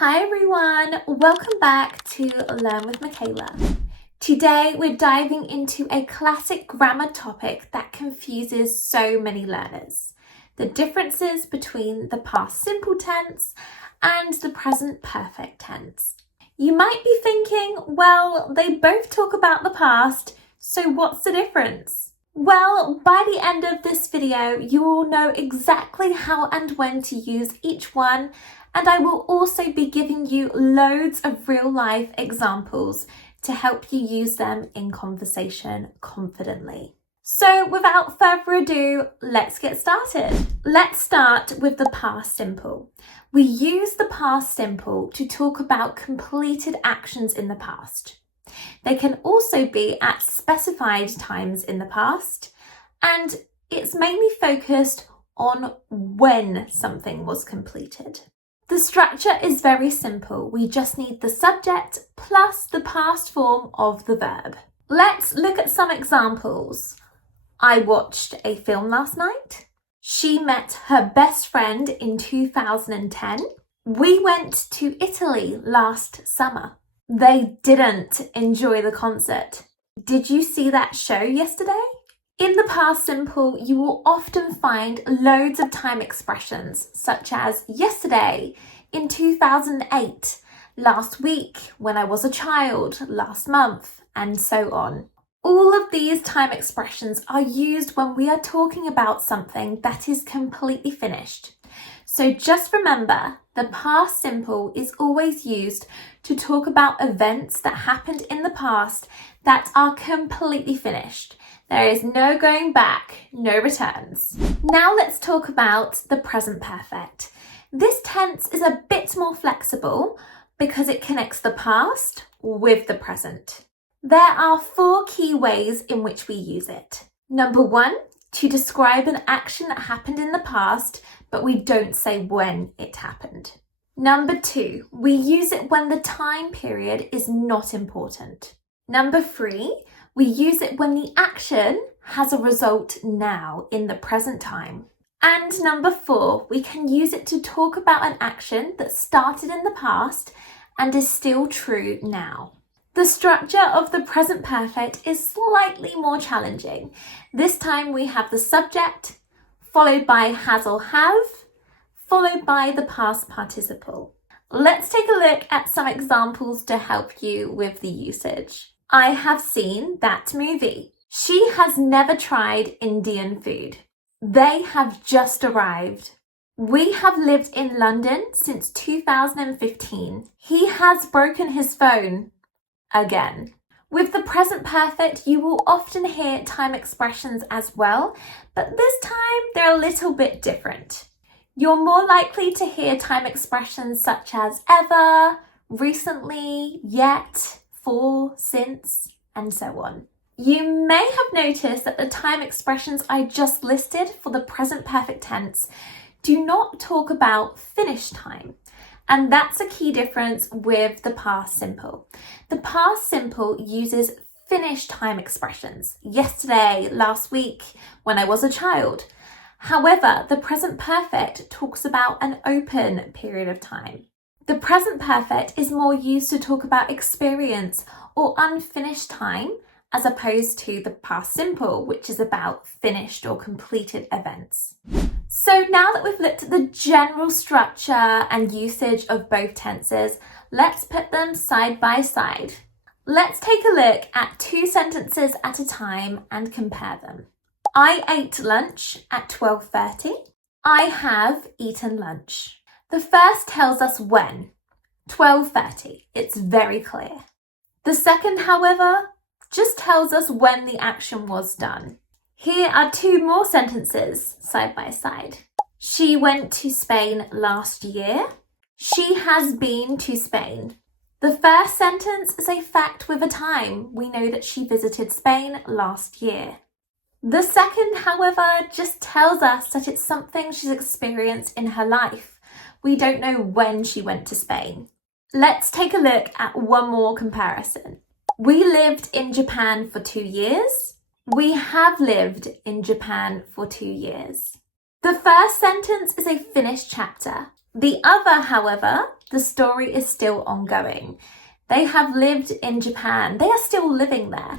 Hi everyone, welcome back to Learn with Michaela. Today we're diving into a classic grammar topic that confuses so many learners. The differences between the past simple tense and the present perfect tense. You might be thinking, well, they both talk about the past, so what's the difference? Well, by the end of this video, you will know exactly how and when to use each one, and I will also be giving you loads of real-life examples to help you use them in conversation confidently. So without further ado, let's get started. Let's start with the past simple. We use the past simple to talk about completed actions in the past. They can also be at specified times in the past, and it's mainly focused on when something was completed. The structure is very simple. We just need the subject plus the past form of the verb. Let's look at some examples. I watched a film last night. She met her best friend in 2010. We went to Italy last summer. They didn't enjoy the concert. Did you see that show yesterday? In the past simple, you will often find loads of time expressions such as yesterday, in 2008, last week, when I was a child, last month, and so on. All of these time expressions are used when we are talking about something that is completely finished. So just remember, the past simple is always used to talk about events that happened in the past that are completely finished. There is no going back, no returns. Now let's talk about the present perfect. This tense is a bit more flexible because it connects the past with the present. There are 4 key ways in which we use it. Number 1, to describe an action that happened in the past, but we don't say when it happened. Number 2, we use it when the time period is not important. Number 3, we use it when the action has a result now in the present time. And number 4, we can use it to talk about an action that started in the past and is still true now. The structure of the present perfect is slightly more challenging. This time we have the subject, followed by has or have, followed by the past participle. Let's take a look at some examples to help you with the usage. I have seen that movie. She has never tried Indian food. They have just arrived. We have lived in London since 2015. He has broken his phone again. With the present perfect, you will often hear time expressions as well, but this time they're a little bit different. You're more likely to hear time expressions such as ever, recently, yet, for, since, and so on. You may have noticed that the time expressions I just listed for the present perfect tense do not talk about finished time. And that's a key difference with the past simple. The past simple uses finished time expressions. Yesterday, last week, when I was a child. However, the present perfect talks about an open period of time. The present perfect is more used to talk about experience or unfinished time, as opposed to the past simple, which is about finished or completed events. So now that we've looked at the general structure and usage of both tenses, let's put them side by side. Let's take a look at 2 sentences at a time and compare them. I ate lunch at 12:30. I have eaten lunch. The first tells us when, 12:30. It's very clear. The second, however, just tells us when the action was done. Here are 2 more sentences side by side. She went to Spain last year. She has been to Spain. The first sentence is a fact with a time. We know that she visited Spain last year. The second, however, just tells us that it's something she's experienced in her life. We don't know when she went to Spain. Let's take a look at one more comparison. We lived in Japan for 2 years. We have lived in Japan for 2 years. The first sentence is a finished chapter. The other, however, The story is still ongoing. They have lived in Japan. They are still living there.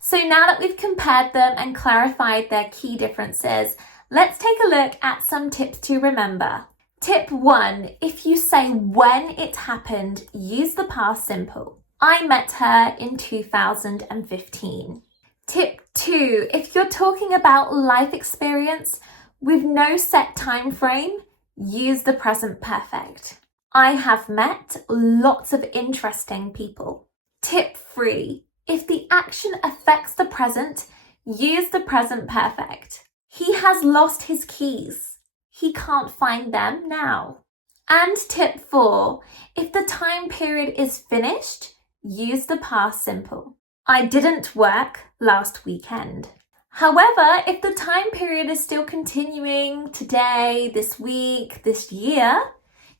So now that we've compared them and clarified their key differences, let's take a look at some tips to remember. Tip 1, if you say when it happened, use the past simple. I met her in 2015. Tip 2, if you're talking about life experience with no set time frame, use the present perfect. I have met lots of interesting people. Tip 3, if the action affects the present, use the present perfect. He has lost his keys. He can't find them now. And tip 4, if the time period is finished, use the past simple. I didn't work last weekend. However, if the time period is still continuing today, this week, this year,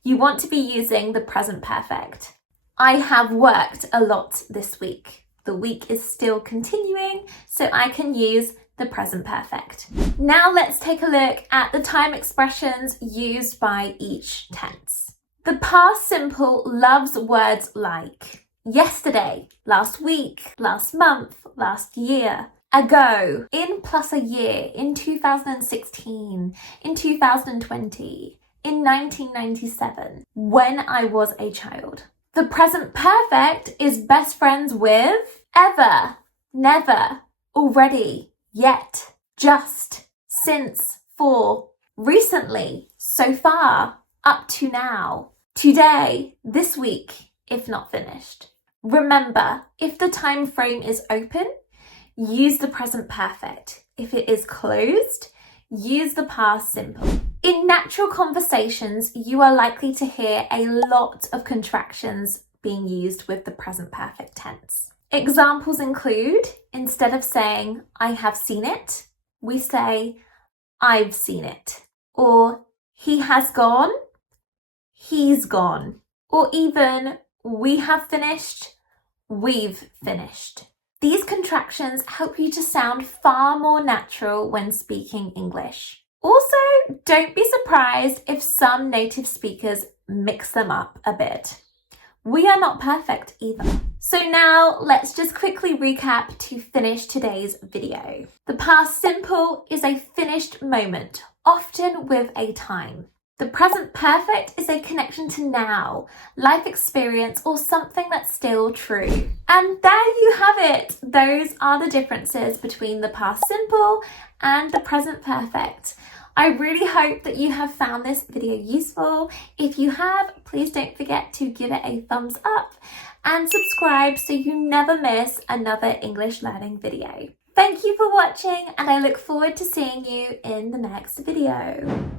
you want to be using the present perfect. I have worked a lot this week. The week is still continuing, so I can use the present perfect. Now let's take a look at the time expressions used by each tense. The past simple loves words like yesterday, last week, last month, last year, ago, in plus a year, in 2016, in 2020, in 1997, when I was a child. The present perfect is best friends with ever, never, already, yet, just, since, for, recently, so far, up to now, today, this week, if not finished. Remember, if the time frame is open, use the present perfect. If it is closed, use the past simple. In natural conversations, you are likely to hear a lot of contractions being used with the present perfect tense. Examples include, instead of saying, I have seen it, we say, I've seen it. Or, he has gone, he's gone. Or even, we have finished, we've finished. These contractions help you to sound far more natural when speaking English. Also, don't be surprised if some native speakers mix them up a bit. We are not perfect either. So now let's just quickly recap to finish today's video. The past simple is a finished moment, often with a time. The present perfect is a connection to now, life experience, or something that's still true. And there you have it. Those are the differences between the past simple and the present perfect. I really hope that you have found this video useful. If you have, please don't forget to give it a thumbs up and subscribe so you never miss another English learning video. Thank you for watching, and I look forward to seeing you in the next video.